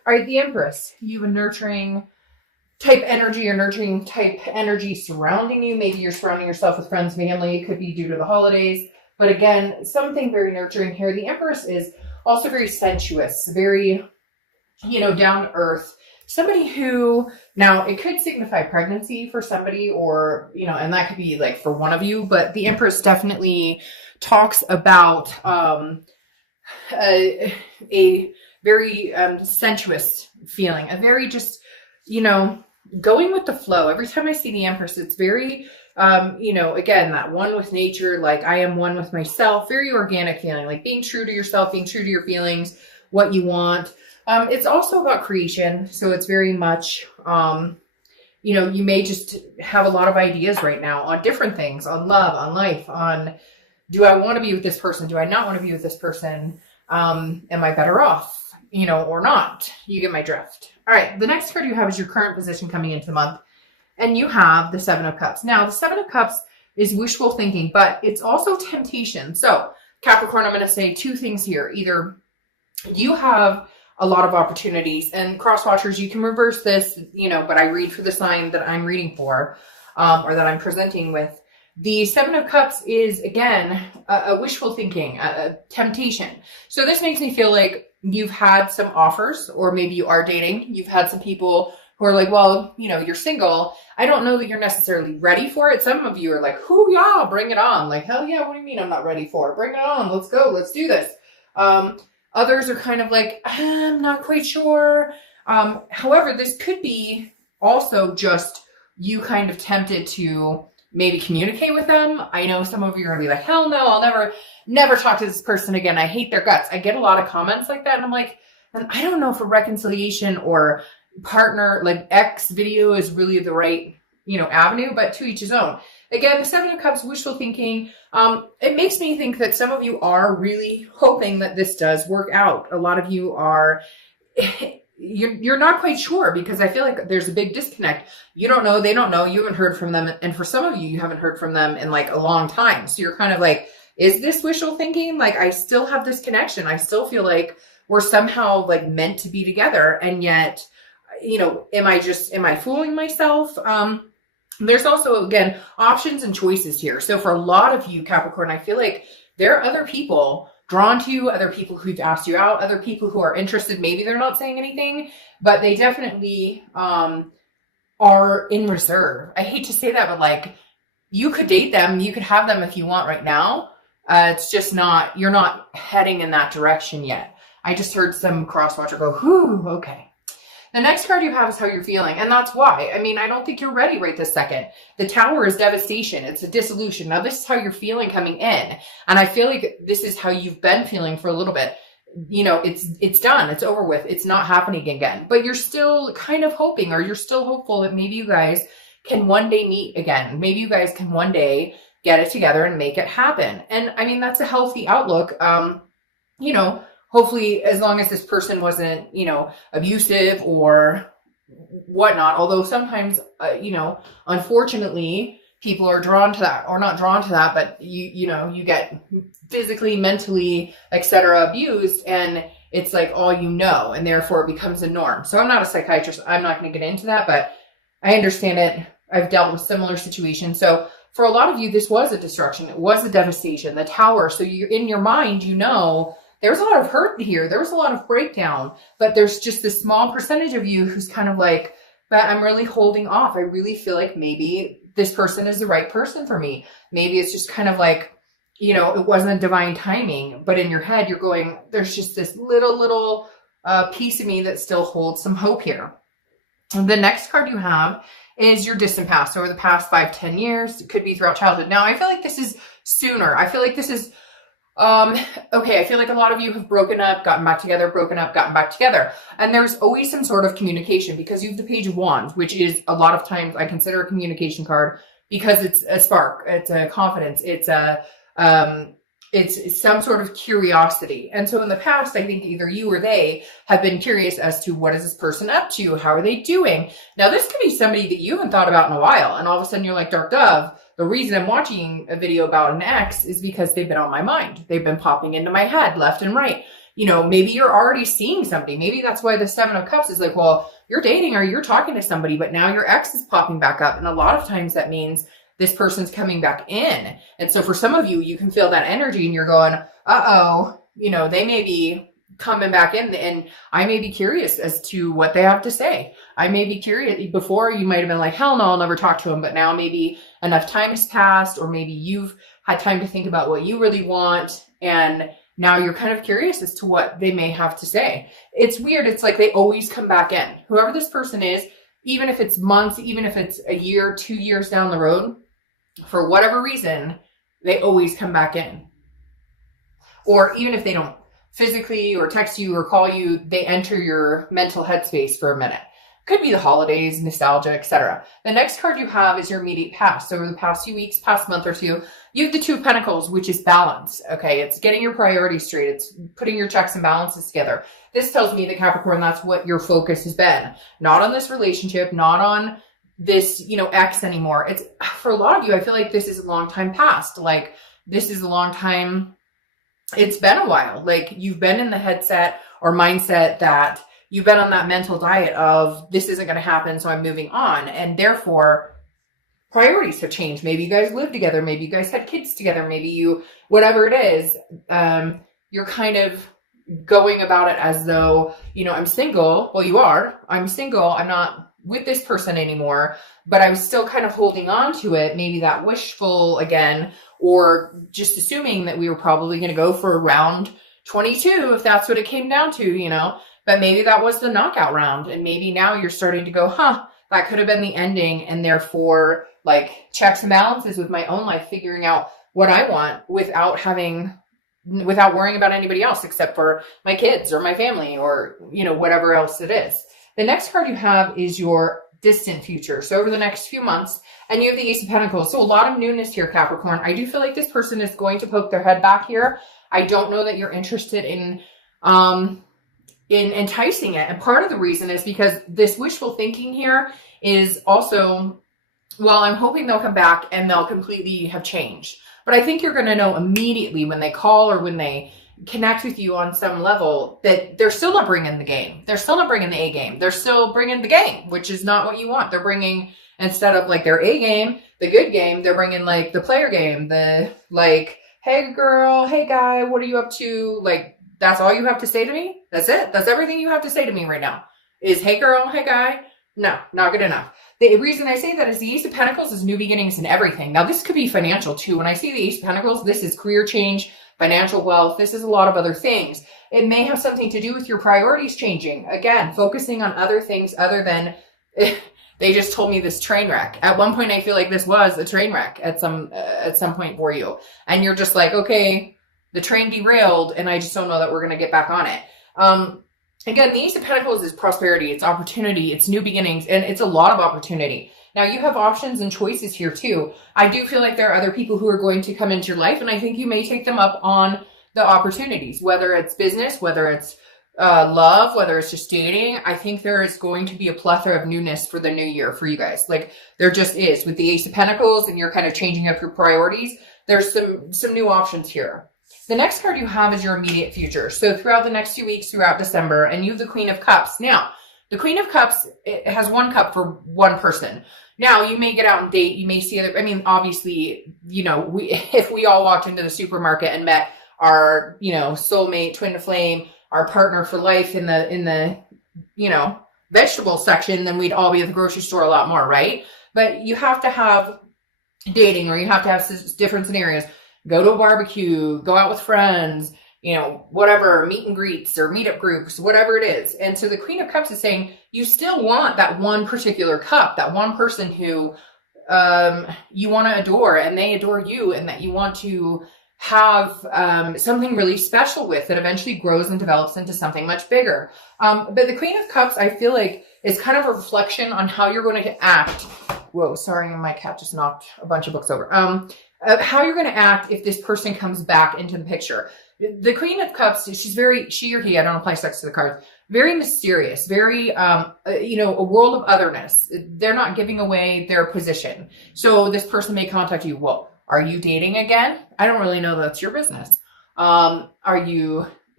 All right, the Empress. You have a nurturing type energy or nurturing type energy surrounding you. Maybe you're surrounding yourself with friends, family. It could be due to the holidays. But again, something very nurturing here. The Empress is also very sensuous, very, down to earth. Somebody who, now it could signify pregnancy for somebody or, and that could be like for one of you, but the Empress definitely talks about a very sensuous feeling, a very just, going with the flow. Every time I see the Empress, it's very, again, that one with nature, like I am one with myself, very organic feeling, like being true to yourself, being true to your feelings, what you want. It's also about creation. So it's very much, you may just have a lot of ideas right now on different things, on love, on life, on do I want to be with this person? Do I not want to be with this person? Am I better off, or not? You get my drift. All right. The next card you have is your current position coming into the month. And you have the Seven of Cups. Now, the Seven of Cups is wishful thinking, but it's also temptation. So, Capricorn, I'm going to say two things here. Either you have a lot of opportunities, and cross watchers, you can reverse this, but I read for the sign that I'm reading for, or that I'm presenting with. The Seven of Cups is, again, a wishful thinking, a temptation. So this makes me feel like you've had some offers, or maybe you are dating. You've had some people who are like, well, you're single. I don't know that you're necessarily ready for it. Some of you are like, hoo yeah, bring it on. Like, hell yeah, what do you mean I'm not ready for it? Bring it on. Let's go. Let's do this. Others are kind of like, I'm not quite sure. However, this could be also just you kind of tempted to maybe communicate with them. I know some of you are going to be like, hell no, I'll never talk to this person again. I hate their guts. I get a lot of comments like that. And I'm like, and I don't know if a reconciliation or partner, like ex video is really the right, avenue, but to each his own. Again, the Seven of Cups, wishful thinking. It makes me think that some of you are really hoping that this does work out. A lot of you are, you're not quite sure because I feel like there's a big disconnect. You don't know, they don't know, you haven't heard from them. And for some of you, you haven't heard from them in like a long time. So you're kind of like, is this wishful thinking? Like, I still have this connection. I still feel like we're somehow like meant to be together. And yet, am I fooling myself? There's also, again, options and choices here. So for a lot of you, Capricorn, I feel like there are other people drawn to you, other people who've asked you out, other people who are interested. Maybe they're not saying anything, but they definitely are in reserve. I hate to say that, but like, you could date them, you could have them if you want right now. It's just not, you're not heading in that direction yet. I just heard some crosswatcher go, whew, okay. The next card you have is how you're feeling. And that's why. I mean, I don't think you're ready right this second. The Tower is devastation. It's a dissolution. Now, this is how you're feeling coming in. And I feel like this is how you've been feeling for a little bit. It's done. It's over with. It's not happening again. But you're still kind of hoping, or you're still hopeful that maybe you guys can one day meet again. Maybe you guys can one day get it together and make it happen. And I mean, that's a healthy outlook. Hopefully, as long as this person wasn't, abusive or whatnot, although sometimes, unfortunately, people are drawn to that, or not drawn to that, but you get physically, mentally, etc. abused, and it's like all and therefore it becomes a norm. So I'm not a psychiatrist. I'm not going to get into that, but I understand it. I've dealt with similar situations. So for a lot of you, this was a destruction. It was a devastation, the Tower. So you're in your mind, there's a lot of hurt here. There was a lot of breakdown, but there's just this small percentage of you who's kind of like, but I'm really holding off. I really feel like maybe this person is the right person for me. Maybe it's just kind of like, it wasn't divine timing, but in your head, you're going, there's just this little piece of me that still holds some hope here. And the next card you have is your distant past. So over the past 5-10 years, it could be throughout childhood. Now, I feel like this is sooner. I feel like this is okay, I feel like a lot of you have broken up, gotten back together, broken up, gotten back together. And there's always some sort of communication because you have the Page of Wands, which is a lot of times I consider a communication card because it's a spark, it's a confidence, it's some sort of curiosity. And so in the past, I think either you or they have been curious as to what is this person up to? How are they doing? Now, this could be somebody that you haven't thought about in a while. And all of a sudden you're like, Dark Dove, the reason I'm watching a video about an ex is because they've been on my mind. They've been popping into my head left and right. maybe you're already seeing somebody. Maybe that's why the Seven of Cups is like, well, you're dating or you're talking to somebody, but now your ex is popping back up. And a lot of times that means this person's coming back in. And so for some of you, you can feel that energy and you're going, uh-oh, they may be coming back in, and I may be curious as to what they have to say. I may be curious. Before you might have been like, hell no, I'll never talk to them. But now maybe enough time has passed, or maybe you've had time to think about what you really want. And now you're kind of curious as to what they may have to say. It's weird. It's like they always come back in. Whoever this person is, even if it's months, even if it's a year, 2 years down the road, for whatever reason, they always come back in. Or even if they don't physically or text you or call you, they enter your mental headspace for a minute. Could be the holidays, nostalgia, etc. The next card you have is your immediate past. So over the past few weeks, past month or two, you have the Two of Pentacles, which is balance. Okay, it's getting your priorities straight. It's putting your checks and balances together. This tells me that Capricorn, that's what your focus has been. Not on this relationship, not on this, ex anymore. It's for a lot of you, I feel like this is a long time past. Like this is a long time. It's been a while. Like you've been in the headset or mindset that you've been on that mental diet of this isn't going to happen, so I'm moving on. And therefore, priorities have changed. Maybe you guys live together. Maybe you guys had kids together. Maybe you, whatever it is, you're kind of going about it as though, I'm single. Well, you are. I'm single. I'm not with this person anymore, but I'm still kind of holding on to it. Maybe that wishful again, or just assuming that we were probably going to go for round 22 if that's what it came down to, but maybe that was the knockout round. And maybe now you're starting to go, that could have been the ending. And therefore like checks and balances with my own life, figuring out what I want without worrying about anybody else except for my kids or my family or, whatever else it is. The next card you have is your distant future. So over the next few months, and you have the Ace of Pentacles. So a lot of newness here, Capricorn. I do feel like this person is going to poke their head back here. I don't know that you're interested in enticing it. And part of the reason is because this wishful thinking here is also, well, I'm hoping they'll come back and they'll completely have changed. But I think you're going to know immediately when they call or when they connect with you on some level that they're still not bringing the game. They're still not bringing the A game. They're still bringing the game, which is not what you want. They're bringing, instead of like their A game, the good game, they're bringing like the player game, the like, hey girl, hey guy, what are you up to? Like, that's all you have to say to me? That's it? That's everything you have to say to me right now is, hey girl, hey guy? No, not good enough. The reason I say that is the Ace of Pentacles is new beginnings in everything. Now, this could be financial too. When I see the Ace of Pentacles, this is career change, financial wealth. This is a lot of other things. It may have something to do with your priorities changing. Again, focusing on other things other than they just told me this train wreck. At one point, I feel like this was a train wreck at some point for you. And you're just like, okay, the train derailed and I just don't know that we're going to get back on it. Again, the Ace of Pentacles is prosperity, it's opportunity, it's new beginnings, and it's a lot of opportunity. Now, you have options and choices here, too. I do feel like there are other people who are going to come into your life, and I think you may take them up on the opportunities, whether it's business, whether it's love, whether it's just dating. I think there is going to be a plethora of newness for the new year for you guys. Like, there just is. With the Ace of Pentacles, and you're kind of changing up your priorities, there's some new options here. The next card you have is your immediate future. So throughout the next few weeks, throughout December, and you have the Queen of Cups. Now, the Queen of Cups, it has one cup for one person. Now, you may get out and date. You may see other, obviously, if we all walked into the supermarket and met our, soulmate, twin flame, our partner for life in the vegetable section, then we'd all be at the grocery store a lot more, right? But you have to have dating, or you have to have different scenarios. Go to a barbecue, go out with friends, whatever, meet and greets or meetup groups, whatever it is. And so the Queen of Cups is saying you still want that one particular cup, that one person who you want to adore and they adore you, and that you want to have something really special with that eventually grows and develops into something much bigger. But the Queen of Cups, I feel like, is kind of a reflection on how you're going to act. Whoa, sorry, my cat just knocked a bunch of books over. How you're going to act if this person comes back into the picture. The Queen of Cups, she or he, I don't apply sex to the cards, very mysterious, very, a world of otherness. They're not giving away their position. So this person may contact you. Well, are you dating again? I don't really know. That's your business. Are you,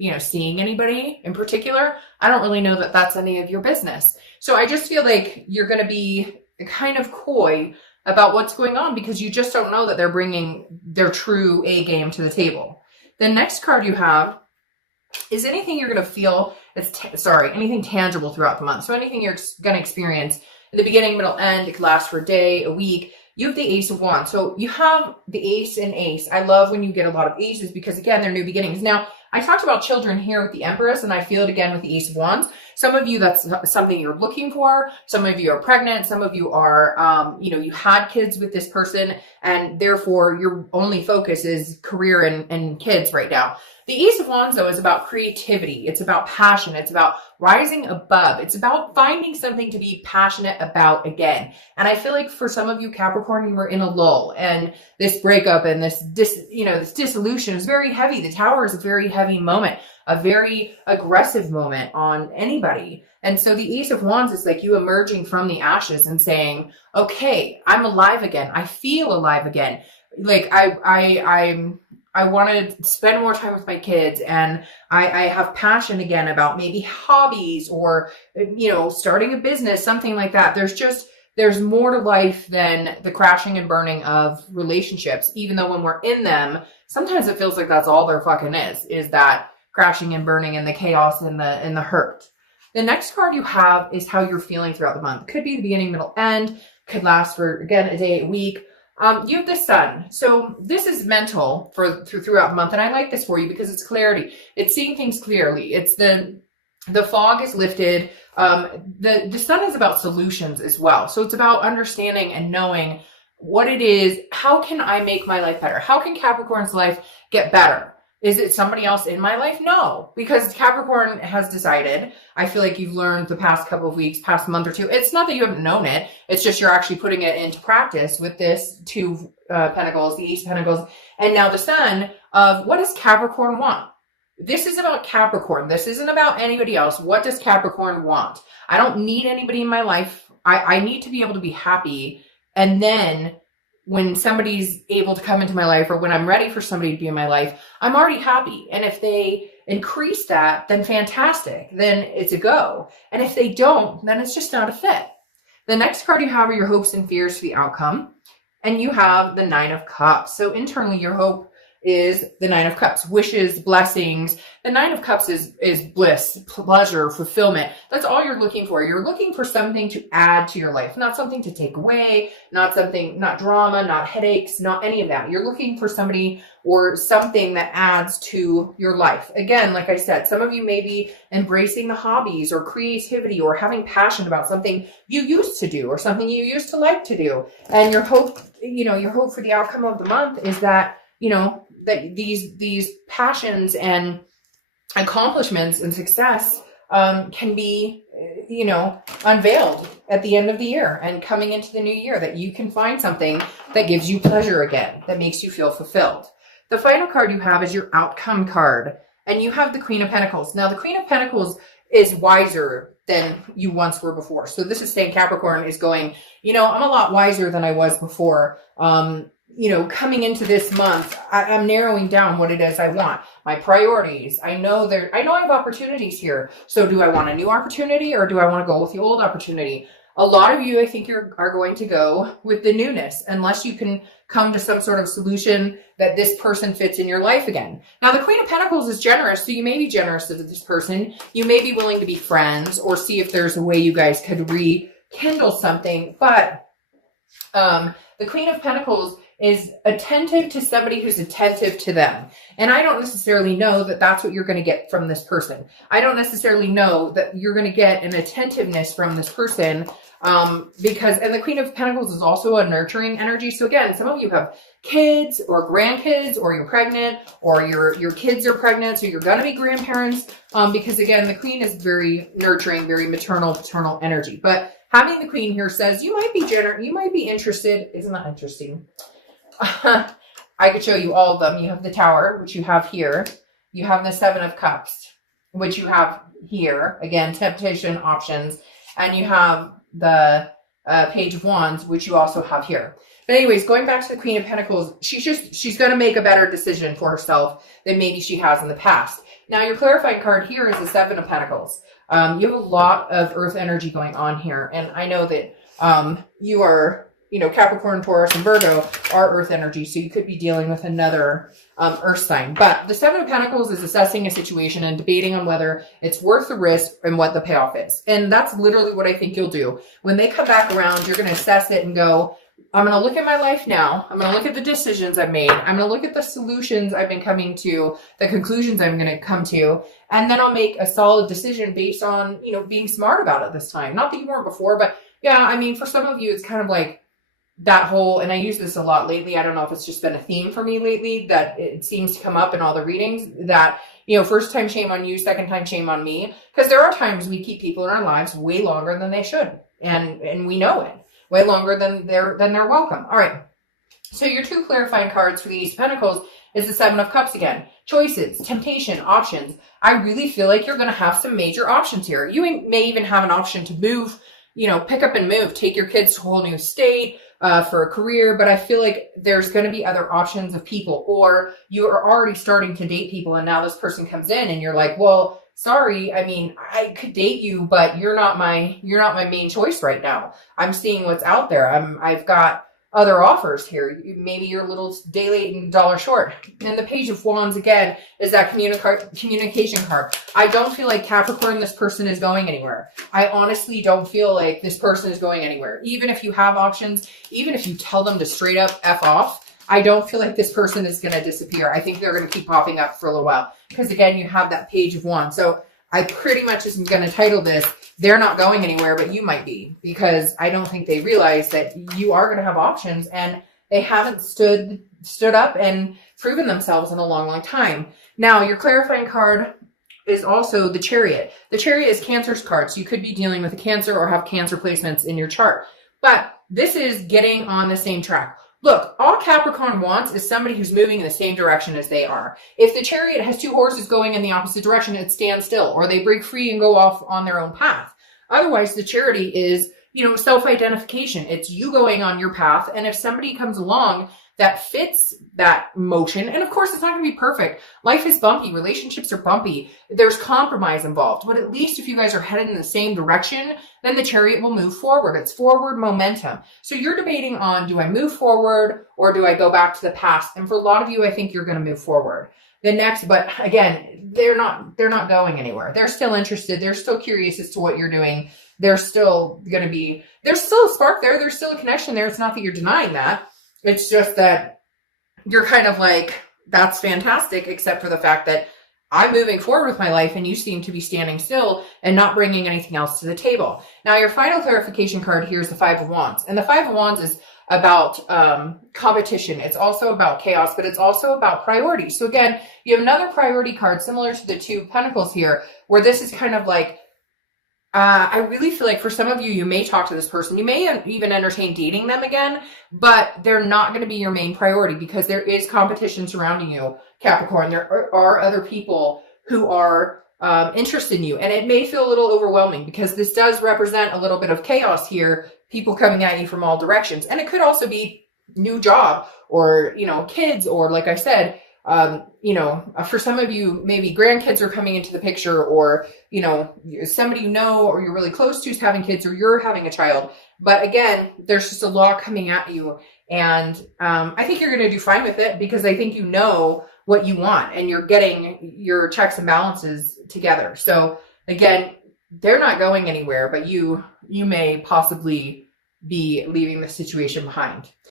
seeing anybody in particular. I don't really know that that's any of your business. So I just feel like you're going to be kind of coy about what's going on because you just don't know that they're bringing their true A game to the table. The next card you have is anything you're going to feel, anything tangible throughout the month. So anything you're going to experience in the beginning, middle, end. It could last for a day, a week. You have the Ace of Wands. So you have the Ace and Ace. I love when you get a lot of Aces because, again, they're new beginnings. Now, I talked about children here with the Empress, and I feel it again with the Ace of Wands. Some of you, that's something you're looking for. Some of you are pregnant. Some of you are, you had kids with this person, and therefore your only focus is career and kids right now. The Ace of Wands, though, is about creativity. It's about passion. It's about rising above. It's about finding something to be passionate about again. And I feel like for some of you, Capricorn, you were in a lull, and this breakup and this dissolution is very heavy. The Tower is a very heavy moment, a very aggressive moment on anybody. And so the Ace of Wands is like you emerging from the ashes and saying, okay, I'm alive again. I feel alive again. Like I want to spend more time with my kids, and I have passion again about maybe hobbies or, starting a business, something like that. There's more to life than the crashing and burning of relationships, even though when we're in them, sometimes it feels like that's all there fucking is that crashing and burning and the chaos and the hurt. The next card you have is how you're feeling throughout the month. Could be the beginning, middle, end. Could last for, again, a day, a week. You have the Sun. So this is mental throughout the month. And I like this for you because it's clarity. It's seeing things clearly. It's the fog is lifted. The Sun is about solutions as well. So it's about understanding and knowing what it is. How can I make my life better? How can Capricorn's life get better? Is it somebody else in my life? No, because Capricorn has decided. I feel like you've learned the past couple of weeks, past month or two. It's not that you haven't known it. It's just you're actually putting it into practice with this Two Pentacles, the Ace of Pentacles, and now the Sun of what does Capricorn want? This is about Capricorn. This isn't about anybody else. What does Capricorn want? I don't need anybody in my life. I need to be able to be happy. And then when somebody's able to come into my life, or when I'm ready for somebody to be in my life, I'm already happy. And if they increase that, then fantastic. Then it's a go. And if they don't, then it's just not a fit. The next card you have are your hopes and fears for the outcome. And you have the Nine of Cups. So internally, your hope is the Nine of Cups, wishes, blessings. The Nine of Cups is bliss, pleasure, fulfillment. That's all you're looking for. You're looking for something to add to your life, not something to take away, not drama, not headaches, not any of that. You're looking for somebody or something that adds to your life. Again, like I said, some of you may be embracing the hobbies or creativity or having passion about something you used to do or something you used to like to do. And your hope for the outcome of the month is that, that these passions and accomplishments and success can be, unveiled at the end of the year and coming into the new year, that you can find something that gives you pleasure again, that makes you feel fulfilled. The final card you have is your outcome card, and you have the Queen of Pentacles. Now, the Queen of Pentacles is wiser than you once were before. So this is saying Capricorn is going, I'm a lot wiser than I was before. Coming into this month, I'm narrowing down what it is I want, my priorities. I know I have opportunities here. So do I want a new opportunity, or do I want to go with the old opportunity? A lot of you, I think, are going to go with the newness, unless you can come to some sort of solution that this person fits in your life again. Now, the Queen of Pentacles is generous, so you may be generous to this person. You may be willing to be friends or see if there's a way you guys could rekindle something. But the Queen of Pentacles is attentive to somebody who's attentive to them. And I don't necessarily know that that's what you're going to get from this person. I don't necessarily know that you're going to get an attentiveness from this person and the Queen of Pentacles is also a nurturing energy. So again, some of you have kids or grandkids, or you're pregnant, or your kids are pregnant, so you're going to be grandparents, because again, the Queen is very nurturing, very maternal, paternal energy. But having the Queen here says you might be interested. Isn't that interesting? I could show you all of them. You have the Tower, which you have here. You have the Seven of Cups, which you have here. Again, temptation, options. And you have the Page of Wands, which you also have here. But anyways, going back to the Queen of Pentacles, she's going to make a better decision for herself than maybe she has in the past. Now, your clarifying card here is the Seven of Pentacles. You have a lot of earth energy going on here. And I know that you are, Capricorn, Taurus, and Virgo are earth energy. So you could be dealing with another earth sign. But the Seven of Pentacles is assessing a situation and debating on whether it's worth the risk and what the payoff is. And that's literally what I think you'll do. When they come back around, you're going to assess it and go, I'm going to look at my life now. I'm going to look at the decisions I've made. I'm going to look at the solutions I've been coming to, the conclusions I'm going to come to, and then I'll make a solid decision based on, being smart about it this time. Not that you weren't before, but yeah, I mean, for some of you, it's kind of like that whole, and I use this a lot lately. I don't know if it's just been a theme for me lately that it seems to come up in all the readings that, first time shame on you, second time shame on me. Because there are times we keep people in our lives way longer than they should. And we know it. Way longer than they're welcome. All right. So your two clarifying cards for the Ace of Pentacles is the Seven of Cups again. Choices, temptation, options. I really feel like you're going to have some major options here. You may even have an option to move, pick up and move, take your kids to a whole new state for a career. But I feel like there's going to be other options of people, or you are already starting to date people and now this person comes in and you're like, well, sorry, I mean, I could date you, but you're not my main choice right now. I'm seeing what's out there. I've got other offers here. Maybe you're a little day late and dollar short. And the Page of Wands again is that communication card. I don't feel like Capricorn, this person is going anywhere. I honestly don't feel like this person is going anywhere. Even if you have options, even if you tell them to straight up F off, I don't feel like this person is going to disappear. I think they're going to keep popping up for a little while. Because again, you have that Page of Wands. So I pretty much is going to title this, They're Not Going Anywhere, but You Might Be. Because I don't think they realize that you are going to have options and they haven't stood up and proven themselves in a long, long time. Now, your clarifying card is also the Chariot. The Chariot is Cancer's card. So you could be dealing with a Cancer or have Cancer placements in your chart. But this is getting on the same track. Look, all Capricorn wants is somebody who's moving in the same direction as they are. If the Chariot has two horses going in the opposite direction, it stands still, or they break free and go off on their own path. Otherwise, the Chariot is, self-identification. It's you going on your path. And if somebody comes along that fits that motion, and of course, it's not going to be perfect. Life is bumpy. Relationships are bumpy. There's compromise involved. But at least if you guys are headed in the same direction, then the Chariot will move forward. It's forward momentum. So you're debating on, do I move forward or do I go back to the past? And for a lot of you, I think you're going to move forward. But again, they're not going anywhere. They're still interested. They're still curious as to what you're doing. There's still a spark there. There's still a connection there. It's not that you're denying that. It's just that you're kind of like, that's fantastic, except for the fact that I'm moving forward with my life and you seem to be standing still and not bringing anything else to the table. Now, your final clarification card here is the Five of Wands. And the Five of Wands is about competition. It's also about chaos, but it's also about priorities. So again, you have another priority card similar to the Two of Pentacles here, where this is kind of like, I really feel like for some of you, you may talk to this person. You may even entertain dating them again, but they're not going to be your main priority because there is competition surrounding you, Capricorn. There are other people who are interested in you, and it may feel a little overwhelming because this does represent a little bit of chaos here, people coming at you from all directions. And it could also be new job or, kids, or like I said, for some of you, maybe grandkids are coming into the picture, or, somebody or you're really close to is having kids, or you're having a child. But again, there's just a lot coming at you. And I think you're going to do fine with it because I think you know what you want and you're getting your checks and balances together. So again, they're not going anywhere, but you may possibly be leaving the situation behind.